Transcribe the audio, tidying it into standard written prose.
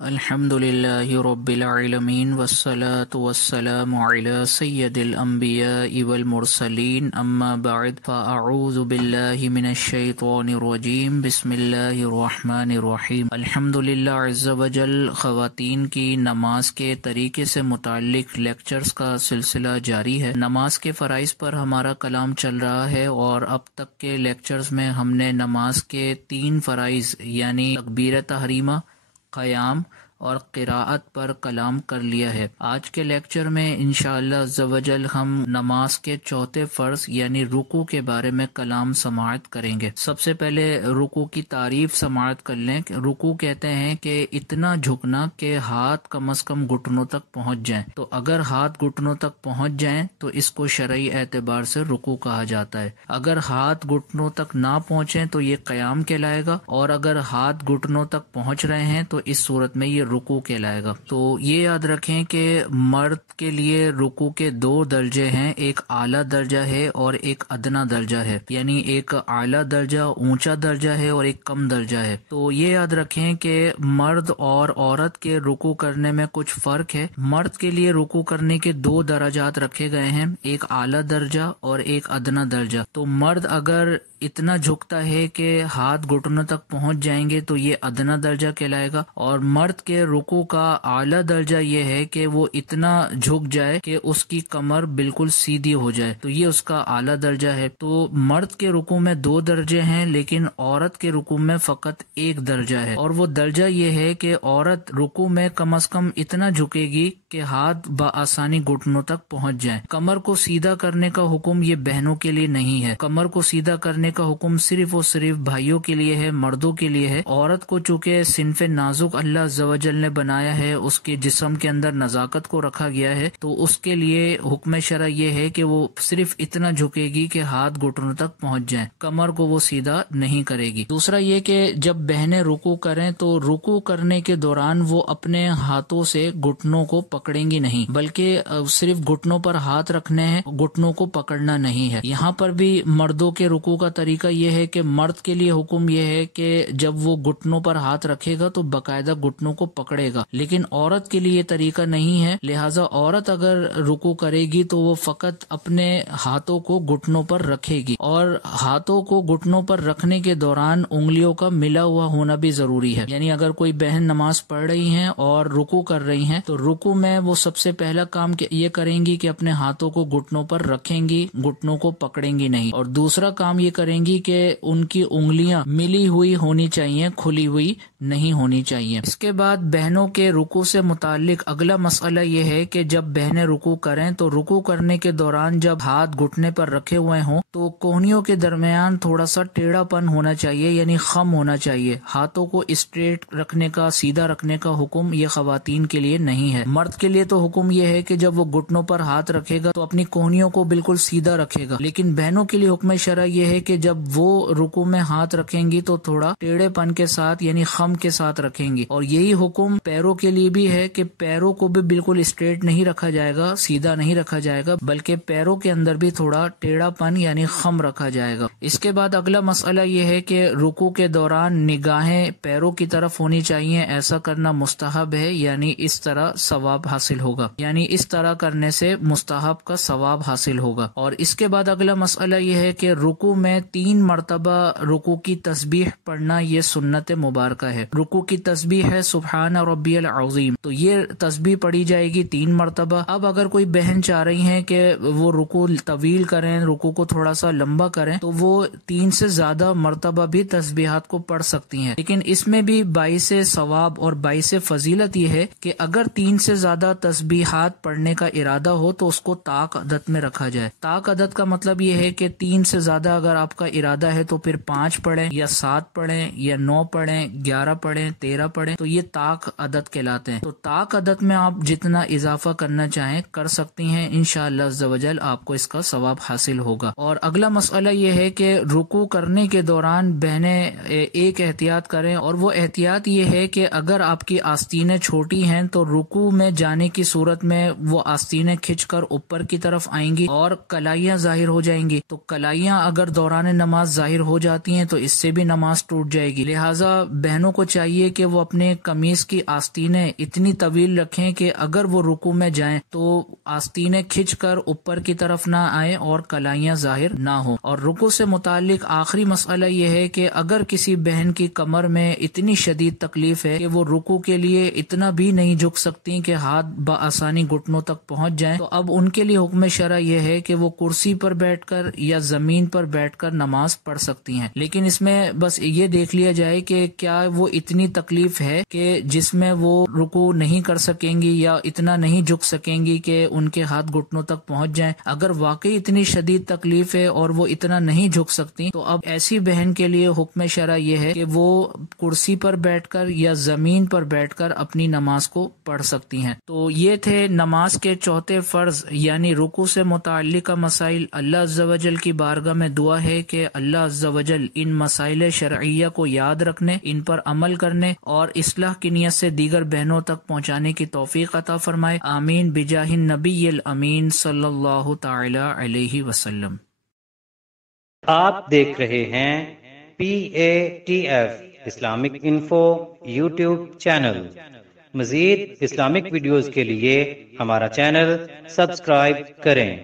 الحمد للہ رب العالمین والصلاة والسلام علی سید الانبیاء والمرسلین اما بعد فاعوذ باللہ من الشیطان الرجیم بسم اللہ الرحمن الرحیم۔ الحمد للہ عز وجل خواتین کی نماز کے طریقے سے متعلق لیکچرز کا سلسلہ جاری ہے۔ نماز کے فرائض پر ہمارا کلام چل رہا ہے اور اب تک کے لیکچرز میں ہم نے نماز کے 3 فرائض یعنی تکبیر تحریمہ، قیام اور قراءت پر کلام کر لیا ہے۔ آج کے لیکچر میں انشاءاللہ عز و جل ہم نماز کے چوتھے فرض یعنی رکوع کے بارے میں کلام سماعت کریں گے۔ سب سے پہلے رکوع کی تعریف سماعت کر لیں۔ رکوع کہتے ہیں کہ اتنا جھکنا کہ ہاتھ کم از کم گھٹنوں تک پہنچ جائیں، تو اگر ہاتھ گھٹنوں تک پہنچ جائیں تو اس کو شرعی اعتبار سے رکوع کہا جاتا ہے۔ اگر ہاتھ گھٹنوں تک نہ پہنچیں تو یہ قیام کہلائے گا، اور اگر ہاتھ گھٹنوں تک پہنچ رہے ہیں تو اس صورت میں یہ رکوع کہلائے گا۔ تو یہ یاد رکھیں کہ مرد کے لیے رکوع کے 2 درجے ہیں، ایک اعلیٰ درجہ ہے اور ایک ادنا درجہ ہے، یعنی ایک اعلیٰ درجہ اونچا درجہ ہے اور ایک کم درجہ ہے۔ تو یہ یاد رکھیں کہ مرد اور عورت کے رکوع کرنے میں کچھ فرق ہے۔ مرد کے لیے رکوع کرنے کے 2 درجات رکھے گئے ہیں، ایک اعلیٰ درجہ اور ایک ادنا درجہ۔ تو مرد اگر اتنا جھکتا ہے کہ ہاتھ گھٹنوں تک پہنچ جائیں گے تو یہ ادنا درجہ کہلائے گا، اور مرد کے رکوع کا اعلیٰ درجہ یہ ہے کہ وہ اتنا جھک جائے کہ اس کی کمر بالکل سیدھی ہو جائے، تو یہ اس کا اعلیٰ درجہ ہے۔ تو مرد کے رکوع میں 2 درجے ہیں لیکن عورت کے رکوع میں فقط 1 درجہ ہے، اور وہ درجہ یہ ہے کہ عورت رکوع میں کم از کم اتنا جھکے گی کہ ہاتھ بآسانی گھٹنوں تک پہنچ جائیں۔ کمر کو سیدھا کرنے کا حکم یہ بہنوں کے لیے نہیں ہے، کمر کو سیدھا کرنے کا حکم صرف اور صرف بھائیوں کے لیے ہے، مردوں کے لیے ہے۔ عورت کو چونکہ صنف نازک اللہ عز و جل نے بنایا ہے، اس کے جسم کے اندر نزاکت کو رکھا گیا ہے، تو اس کے لیے حکم شرع یہ ہے کہ وہ صرف اتنا جھکے گی کہ ہاتھ گھٹنوں تک پہنچ جائیں، کمر کو وہ سیدھا نہیں کرے گی۔ دوسرا یہ کہ جب بہنیں رکوع کریں تو رکوع کرنے کے دوران وہ اپنے ہاتھوں سے گھٹنوں کو پکڑیں گی نہیں، بلکہ صرف گھٹنوں پر ہاتھ رکھنے ہیں، گھٹنوں کو پکڑنا نہیں ہے۔ یہاں پر بھی مردوں کے رکوع کا طریقہ یہ ہے کہ مرد کے لیے حکم یہ ہے کہ جب وہ گھٹنوں پر ہاتھ رکھے گا تو باقاعدہ گھٹنوں کو پکڑے گا، لیکن عورت کے لیے یہ طریقہ نہیں ہے، لہٰذا عورت اگر رکوع کرے گی تو وہ فقط اپنے ہاتھوں کو گھٹنوں پر رکھے گی، اور ہاتھوں کو گھٹنوں پر رکھنے کے دوران انگلیوں کا ملا ہوا ہونا بھی ضروری ہے۔ یعنی اگر کوئی بہن نماز پڑھ رہی ہیں اور رکوع کر رہی ہیں تو رکوع میں وہ سب سے پہلا کام یہ کریں گی کہ اپنے ہاتھوں کو گھٹنوں پر رکھیں گی، گھٹنوں کو پکڑیں گی نہیں، اور دوسرا کام یہ کریں گی کہ ان کی انگلیاں ملی ہوئی ہونی چاہیے، کھلی ہوئی نہیں ہونی چاہیے۔ اس کے بعد بہنوں کے رکوع سے متعلق اگلا مسئلہ یہ ہے کہ جب بہنیں رکوع کریں تو رکوع کرنے کے دوران جب ہاتھ گھٹنے پر رکھے ہوئے ہوں تو کوہنیوں کے درمیان تھوڑا سا ٹیڑھا پن ہونا چاہیے، یعنی خم ہونا چاہیے۔ ہاتھوں کو اسٹریٹ رکھنے کا، سیدھا رکھنے کا حکم یہ خواتین کے لیے نہیں ہے۔ مرد کے لیے تو حکم یہ ہے کہ جب وہ گھٹنوں پر ہاتھ رکھے گا تو اپنی کوہنیوں کو بالکل سیدھا رکھے گا، لیکن بہنوں کے لیے حکم شرع یہ ہے کہ جب وہ رکوع میں ہاتھ رکھیں گی تو تھوڑا ٹیڑھے پن کے ساتھ یعنی خم کے ساتھ رکھیں گی، اور یہی حکم پیروں کے لیے بھی ہے کہ پیروں کو بھی بالکل اسٹریٹ نہیں رکھا جائے گا، سیدھا نہیں رکھا جائے گا، بلکہ پیروں کے اندر بھی تھوڑا ٹیڑھا پن یعنی خم رکھا جائے گا۔ اس کے بعد اگلا مسئلہ یہ ہے کہ رکوع کے دوران نگاہیں پیروں کی طرف ہونی چاہیے، ایسا کرنا مستحب ہے، یعنی اس طرح ثواب حاصل ہوگا، یعنی اس طرح کرنے سے مستحب کا ثواب حاصل ہوگا۔ اور اس کے بعد اگلا مسئلہ یہ ہے کہ رکوع میں 3 مرتبہ رکوع کی تسبیح پڑھنا یہ سنت مبارکہ ہے۔ رکوع کی تسبیح ہے سبحان ربی العظیم، تو یہ تسبیح پڑھی جائے گی 3 مرتبہ۔ اب اگر کوئی بہن چاہ رہی ہیں کہ وہ رکوع طویل کریں، رکوع کو تھوڑا سا لمبا کریں، تو وہ 3 سے زیادہ مرتبہ بھی تسبیحات کو پڑھ سکتی ہیں، لیکن اس میں بھی باعث ثواب اور باعث فضیلت یہ ہے کہ اگر 3 سے زیادہ تسبیحات پڑھنے کا ارادہ ہو تو اس کو طاق عدد میں رکھا جائے۔ طاق عدد کا مطلب یہ ہے کہ 3 سے زیادہ اگر آپ کا ارادہ ہے تو پھر 5 پڑھیں یا 7 پڑھیں یا 9 پڑھیں، 11 پڑھیں، 13 پڑھیں، تو یہ طاق عدد کہلاتے ہیں۔ تو طاق عدد میں آپ جتنا اضافہ کرنا چاہیں کر سکتی ہیں، انشاءاللہ عز و جل آپ کو اس کا ثواب حاصل ہوگا۔ اور اگلا مسئلہ یہ ہے کہ رکوع کرنے کے دوران بہنیں ایک احتیاط کریں، اور وہ احتیاط یہ ہے کہ اگر آپ کی آستینیں چھوٹی ہیں تو رکوع میں جانے کی صورت میں وہ آستینیں کھنچ کر اوپر کی طرف آئیں گی اور کلائیاں ظاہر ہو جائیں گی، تو کلائیاں اگر دوران ارکان نماز ظاہر ہو جاتی ہیں تو اس سے بھی نماز ٹوٹ جائے گی۔ لہٰذا بہنوں کو چاہیے کہ وہ اپنے قمیص کی آستینیں اتنی طویل رکھیں کہ اگر وہ رکوع میں جائیں تو آستینیں کھنچ کر اوپر کی طرف نہ آئیں اور کلائیاں ظاہر نہ ہوں۔ اور رکوع سے متعلق آخری مسئلہ یہ ہے کہ اگر کسی بہن کی کمر میں اتنی شدید تکلیف ہے کہ وہ رکوع کے لیے اتنا بھی نہیں جھک سکتی کہ ہاتھ بآسانی گھٹنوں تک پہنچ جائیں، تو اب ان کے لیے حکم شرع یہ ہے کہ وہ کرسی پر بیٹھ کر یا زمین پر بیٹھ کر نماز پڑھ سکتی ہیں۔ لیکن اس میں بس یہ دیکھ لیا جائے کہ کیا وہ اتنی تکلیف ہے کہ جس میں وہ رکوع نہیں کر سکیں گی یا اتنا نہیں جھک سکیں گی کہ ان کے ہاتھ گھٹنوں تک پہنچ جائیں۔ اگر واقعی اتنی شدید تکلیف ہے اور وہ اتنا نہیں جھک سکتی تو اب ایسی بہن کے لیے حکم شرع یہ ہے کہ وہ کرسی پر بیٹھ کر یا زمین پر بیٹھ کر اپنی نماز کو پڑھ سکتی ہیں۔ تو یہ تھے نماز کے چوتھے فرض یعنی رکوع سے متعلقہ مسائل۔ اللہ عز و جل کی بارگاہ میں دعا ہے کہ اللہ عز و جل ان مسائل شرعیہ کو یاد رکھنے، ان پر عمل کرنے اور اصلاح کی نیت سے دیگر بہنوں تک پہنچانے کی توفیق عطا فرمائے، آمین بجاہ النبی الامین صلی اللہ تعالی علیہ وسلم۔ آپ دیکھ رہے ہیں PATF Islamic info YouTube channel. مزید اسلامک ویڈیوز کے لیے ہمارا چینل سبسکرائب کریں۔